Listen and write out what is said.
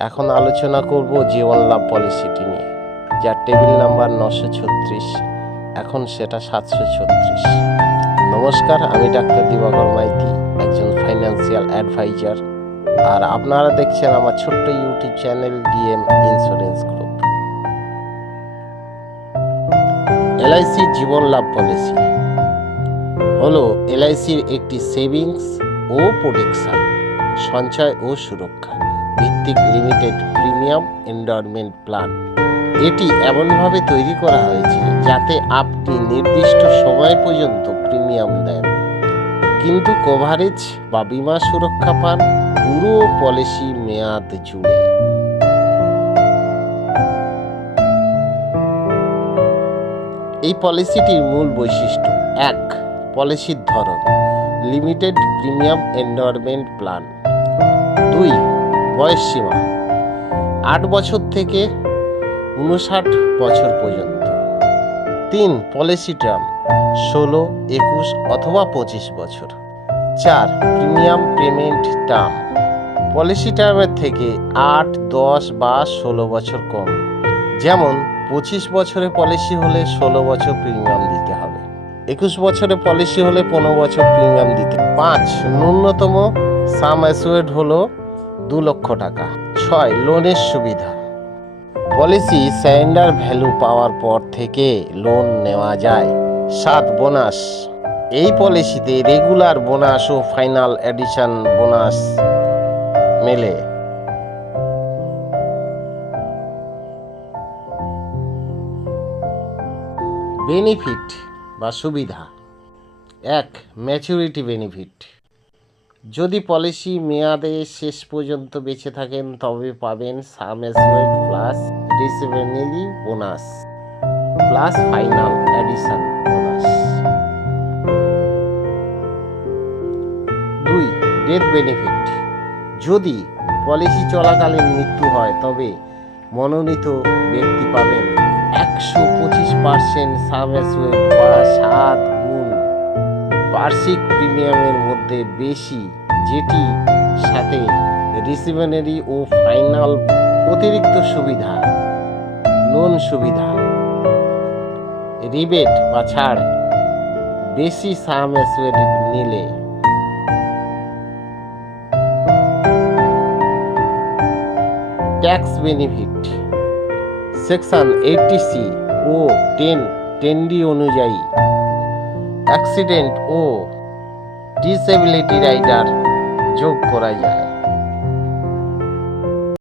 এখন আলোচনা করব জীবন লাভ পলিসিটি নিয়ে। যার টেবিল নাম্বার নশো ছত্রিশ, এখন সেটা সাতশো ছত্রিশ। নমস্কার, আমি ডাক্তার দিবাকর মাইতি, একজন ফাইন্যান্সিয়াল অ্যাডভাইজার আর আপনারা দেখছেন আমার ছোট্ট YouTube channel DM insurance group LIC Jeevan Labh policy হলো এলআইসির একটি সেভিংস ও প্রোটেকশন সঞ্চয় ও সুরক্ষা। ভিত্তিক লিমিটেড প্রিমিয়াম এন্ডারমেন্ট প্ল্যান। এটি এমনভাবে তৈরি করা হয়েছে যাতে আপনি নির্দিষ্ট সময় পর্যন্ত প্রিমিয়াম দেন। কিন্তু কভারেজ বা বীমা সুরক্ষা পান পুরো পলিসি মেয়াদ জুড়ে। এই পলিসিটির মূল বৈশিষ্ট্য এক পলিসির ধরন লিমিটেড প্রিমিয়াম এন্ডারমেন্ট প্ল্যান। দুই বয়স সীমা। আট বছর থেকে উনষাট বছর পর্যন্ত। তিন, পলিসি টার্ম, ষোলো, একুশ অথবা পঁচিশ বছর। চার, প্রিমিয়াম পেমেন্ট টার্ম, পলিসি টার্মের থেকে আট, দশ বা ষোলো বছর কম। যেমন, পঁচিশ বছরে পলিসি হলে ষোলো বছর প্রিমিয়াম দিতে হবে। একুশ বছরে পলিসি হলে পনেরো বছর প্রিমিয়াম দিতে পাঁচ, ন্যূনতম সাম অ্যাসুয়েড হলো দু লক্ষ টাকা। ছয়, লোনের সুবিধা। পলিসি সারেন্ডার ভ্যালু পাওয়ার পর থেকে লোন নেওয়া যায়। সাত বোনাস। এই পলিসিতে রেগুলার বোনাস ও ফাইনাল এডিশন বোনাস মেলে। বেনিফিট বা সুবিধা। এক, ম্যাচুরিটি বেনিফিট। যদি পলিসি মেয়াদে শেষ পর্যন্ত বেঁচে থাকেন, তবে পাবেন sum assured plus reversionary bonus. Plus final addition bonus. দুই, ডেথ বেনিফিট। যদি পলিসি চলাকালীন মৃত্যু হয়, তবে মনোনীত ব্যক্তি পাবেন একশো পঁচিশ পার্সেন্ট সাম অ্যাসুয়েড বা সাত বার্ষিক প্রিমিয়ামের মধ্যে বেশি, যেটি সাথে রিসিভেনারি ও ফাইনাল অতিরিক্ত সুবিধা লোন সুবিধা রিবেট বা ছাড় বেশি সাম নিলে। Tax benefit section eighty C ও টেন টেন ডি অনুযায়ী অ্যাক্সিডেন্ট ও ডিসেবিলিটি রাইডার যোগ করা যায়।